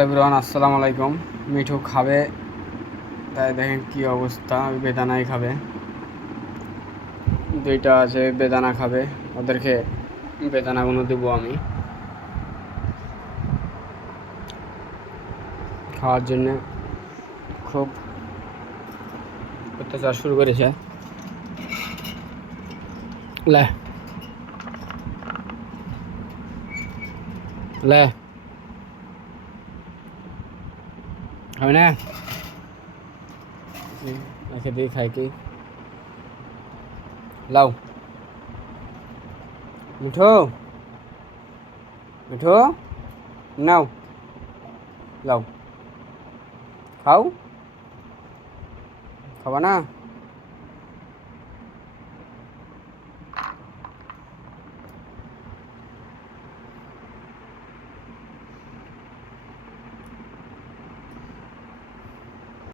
Hello everyone, আসসালামু আলাইকুম। মিঠু খাবে, তাই দেখেন কি অবস্থা। বেদানাই খাবে, দুইটা আছে বেদানা খাবে, ওদেরকে বেদানাগুলো দেবো আমি খাওয়ার জন্য। খুব অত্যাচার শুরু করেছে। লে লে হবে না, রেখে দিই, খাই কি লাও। মিঠু মিঠু নাও, লাও, খাও, খাবা না?